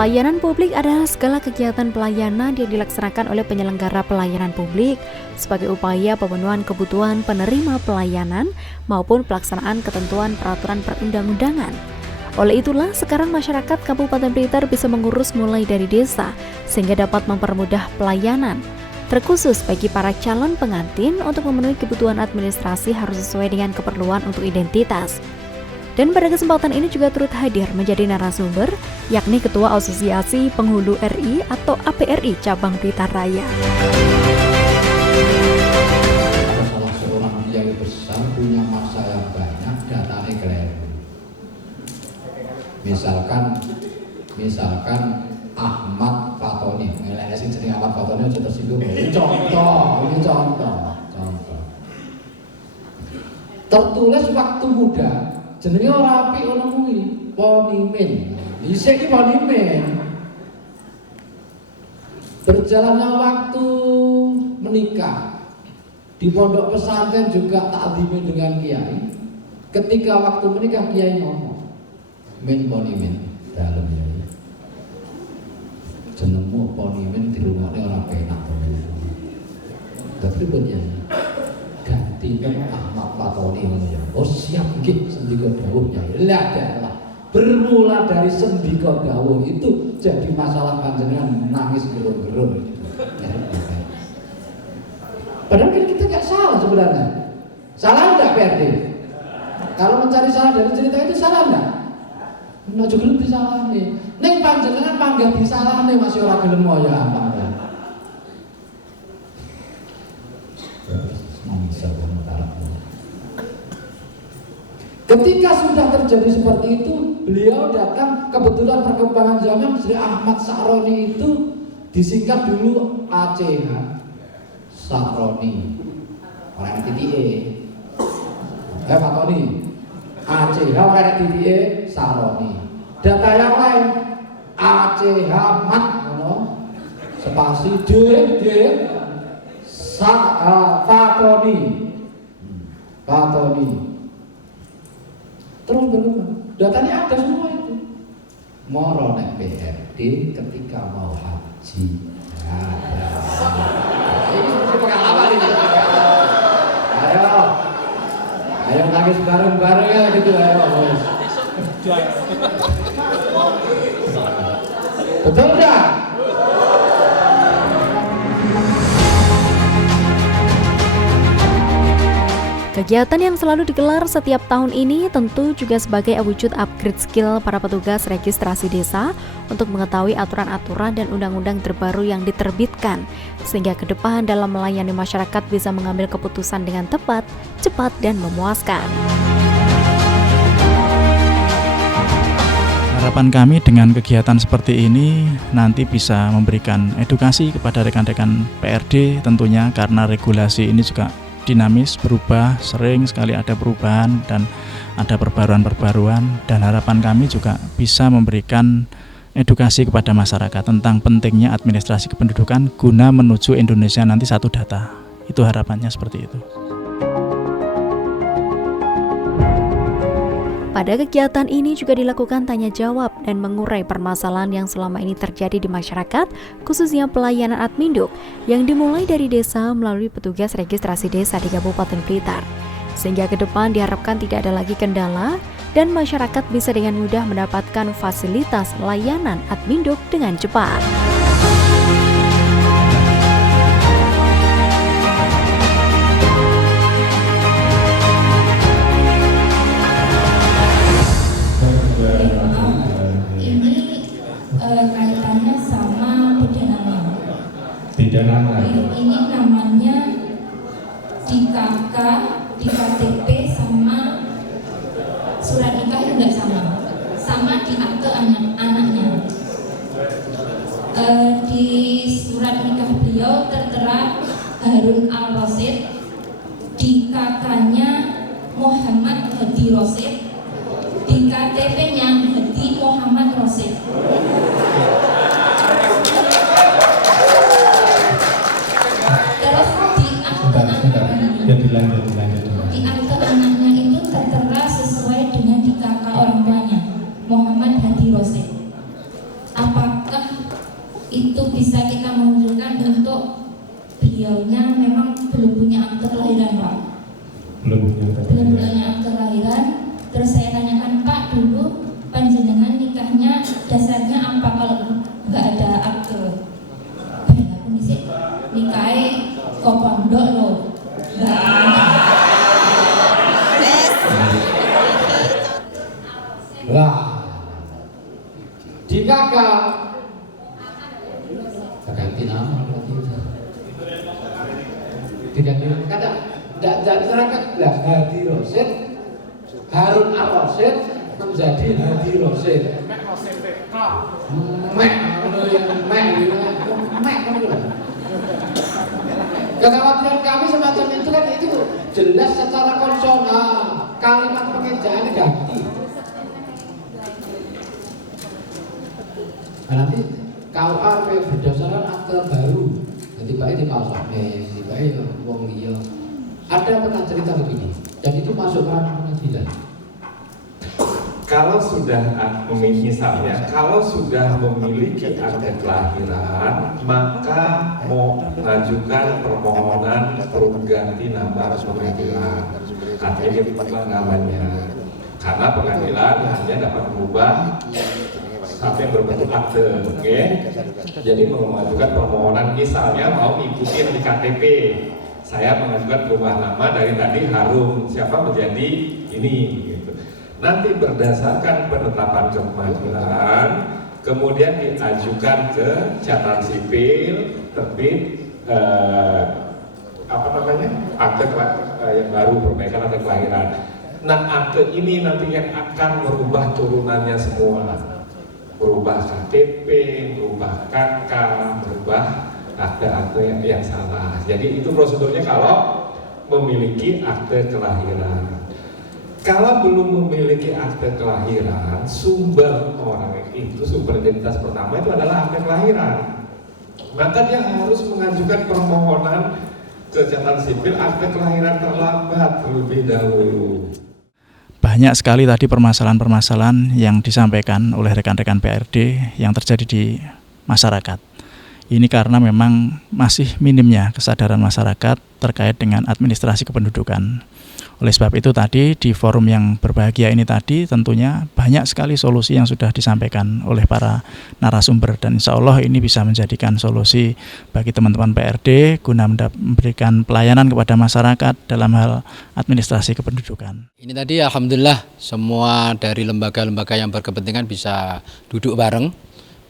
Pelayanan publik adalah segala kegiatan pelayanan yang dilaksanakan oleh penyelenggara pelayanan publik sebagai upaya pemenuhan kebutuhan penerima pelayanan maupun pelaksanaan ketentuan peraturan perundang-undangan. Oleh itulah, sekarang masyarakat Kabupaten Blitar bisa mengurus mulai dari desa sehingga dapat mempermudah pelayanan. Terkhusus bagi para calon pengantin untuk memenuhi kebutuhan administrasi harus sesuai dengan keperluan untuk identitas. Dan pada kesempatan ini juga turut hadir menjadi narasumber, yakni Ketua Asosiasi Penghulu RI atau APRI Cabang Blitar Raya. Salah seorang kiai besar punya masa yang banyak, datanya keliru. Misalkan Ahmad Fatoni, ngelesin jeneng Ahmad Fatoni aja tersinggung. Ini contoh. Tertulis waktu muda. Jenenge ora apik ngono kuwi, Ponimin. Dhisik iki Ponimin. Berjalannya waktu menikah di pondok pesantren juga takdimi dengan kiai. Ketika waktu menikah kiai ngomong, "Min Ponimin, dalem ya. Jenengmu Ponimin dirungokne ora penak to." Tapi punya gantikan Ahmad Fatoni ngono ya. Oh siap nggih sendika dawuh Nyai. Lah adalah bermula dari sendika dawuh itu jadi masalah panjenengan nangis gerung-gerung gitu. Padahal kita nggak salah sebenarnya. Salah enggak PRD? Kalau mencari salah dari cerita itu salah enggak? Nah juga lebih salah nih. Ning panjenengan panggah disalahne masih ora gelem moyo apa. Ketika sudah terjadi seperti itu, beliau datang, kebetulan perkembangan zaman Sri Ahmad Sa'roni itu disingkat dulu ACH Sa'roni. Orang TTE. Fatoni. ACH orang TTE Sa'roni. Data yang lain ACH Mat spasi D Fatoni. Terus berkembang. Datanya ada semua itu. Moro nek PRD ketika mau haji. Ada. Ini mesti pengalaman ini. Ayo nangis bareng-bareng ya gitu ayo. Betul enggak? Kegiatan yang selalu digelar setiap tahun ini tentu juga sebagai wujud upgrade skill para petugas registrasi desa untuk mengetahui aturan-aturan dan undang-undang terbaru yang diterbitkan, sehingga ke depan dalam melayani masyarakat bisa mengambil keputusan dengan tepat, cepat, dan memuaskan. Harapan kami dengan kegiatan seperti ini nanti bisa memberikan edukasi kepada rekan-rekan PRD tentunya, karena regulasi ini juga dinamis, berubah, sering sekali ada perubahan dan ada perbaruan-perbaruan, dan harapan kami juga bisa memberikan edukasi kepada masyarakat tentang pentingnya administrasi kependudukan guna menuju Indonesia nanti satu data. Itu harapannya seperti itu. Pada kegiatan ini juga dilakukan tanya jawab dan mengurai permasalahan yang selama ini terjadi di masyarakat, khususnya pelayanan Adminduk yang dimulai dari desa melalui petugas registrasi desa di Kabupaten Blitar. Sehingga ke depan diharapkan tidak ada lagi kendala dan masyarakat bisa dengan mudah mendapatkan fasilitas layanan Adminduk dengan cepat. Kaitannya sama beda nama. Ini namanya di KK, di KTP sama surat nikah itu nggak sama di akte anaknya. Di surat nikah beliau tertera Harun Al-Rosid, di KK-nya Muhammad Hadi Rosid, di KTP-nya Hadi Muhammad Rosid. Di akte anaknya itu tertera sesuai dengan di KK orang tuanya Muhammad Hadi Rosid. Apakah bisa kita mengusulkan untuk beliaunya memang belum punya akte kelahiran, Pak. Belum punya akte kelahiran. Terus saya tanyakan, Pak, dulu panjenengan nikahnya dasarnya apa kalau nggak ada akte? Baik, aku nikahnya kok pondok loh. Lah, di kakak ganti nama berarti diganti kata tidak masyarakat lah Hadi Rosid, Harun Ar-Rasyid menjadi Hadi Rosid. Kekhawatiran kami semacam itu kan itu jelas secara konsonant, kalimat pengejaannya ganti. Nah, nanti KUA berdasarkan akte baru, nanti baik di palsone, nanti baik wong liya. Ada pernah cerita begini, dan itu masuk ke ranah pengadilan. Kalau sudah misalnya, kalau sudah memiliki akte kelahiran, maka mau mengajukan permohonan pengganti nama pengadilan. Artinya diubah namanya, karena pengadilan hanya dapat mengubah satu yang berbentuk akte, oke? Jadi mengajukan permohonan, misalnya mau ikuti di KTP, saya mengajukan perubahan nama dari tadi Harun siapa menjadi ini. Nanti berdasarkan penetapan ke pengadilan, kemudian diajukan ke catatan sipil, terbit akte yang baru, perbaikan akte kelahiran. Nah, akte ini nanti yang akan merubah turunannya semua, berubah KTP, berubah KK, berubah akte-akte yang salah. Jadi itu prosedurnya kalau memiliki akte kelahiran. Kalau belum memiliki akte kelahiran, sumber orang itu, sumber identitas pertama itu adalah akte kelahiran. Maka dia harus mengajukan permohonan ke catatan sipil akte kelahiran terlambat terlebih dahulu. Banyak sekali tadi permasalahan-permasalahan yang disampaikan oleh rekan-rekan PRD yang terjadi di masyarakat. Ini karena memang masih minimnya kesadaran masyarakat terkait dengan administrasi kependudukan. Oleh sebab itu tadi di forum yang berbahagia ini tadi tentunya banyak sekali solusi yang sudah disampaikan oleh para narasumber, dan insya Allah ini bisa menjadikan solusi bagi teman-teman PRD guna memberikan pelayanan kepada masyarakat dalam hal administrasi kependudukan. Ini tadi alhamdulillah semua dari lembaga-lembaga yang berkepentingan bisa duduk bareng.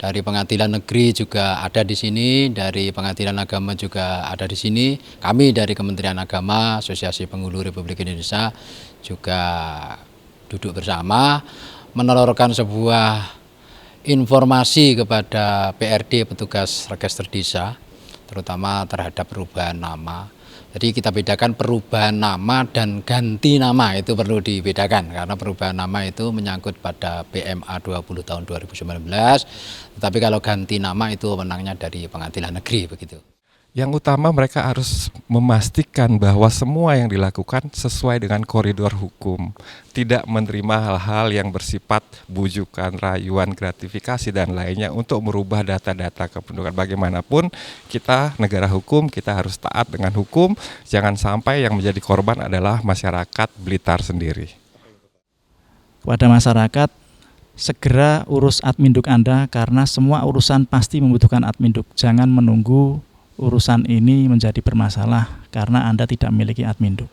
Dari Pengadilan Negeri juga ada di sini, dari Pengadilan Agama juga ada di sini. Kami dari Kementerian Agama, Asosiasi Penghulu Republik Indonesia juga duduk bersama menelurkan sebuah informasi kepada PRD, petugas register desa, terutama terhadap perubahan nama. Jadi kita bedakan perubahan nama dan ganti nama, itu perlu dibedakan karena perubahan nama itu menyangkut pada PMA 20 tahun 2019, tetapi kalau ganti nama itu wewenangnya dari Pengadilan Negeri begitu. Yang utama mereka harus memastikan bahwa semua yang dilakukan sesuai dengan koridor hukum, tidak menerima hal-hal yang bersifat bujukan, rayuan, gratifikasi dan lainnya untuk merubah data-data kependudukan. Bagaimanapun kita negara hukum, kita harus taat dengan hukum, jangan sampai yang menjadi korban adalah masyarakat Blitar sendiri. Kepada masyarakat, segera urus adminduk Anda karena semua urusan pasti membutuhkan adminduk. Jangan menunggu urusan ini menjadi bermasalah karena Anda tidak memiliki adminduk.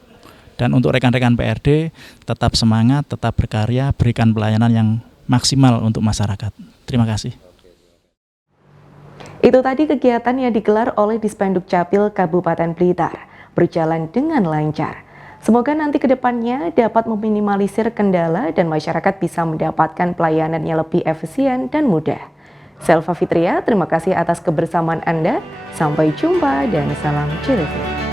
Dan untuk rekan-rekan PRD, tetap semangat, tetap berkarya, berikan pelayanan yang maksimal untuk masyarakat. Terima kasih. Itu tadi kegiatan yang digelar oleh Dispenduk Capil Kabupaten Blitar, berjalan dengan lancar. Semoga nanti ke depannya dapat meminimalisir kendala dan masyarakat bisa mendapatkan pelayanan yang lebih efisien dan mudah. Selva Fitria, terima kasih atas kebersamaan Anda. Sampai jumpa dan salam Cilegon.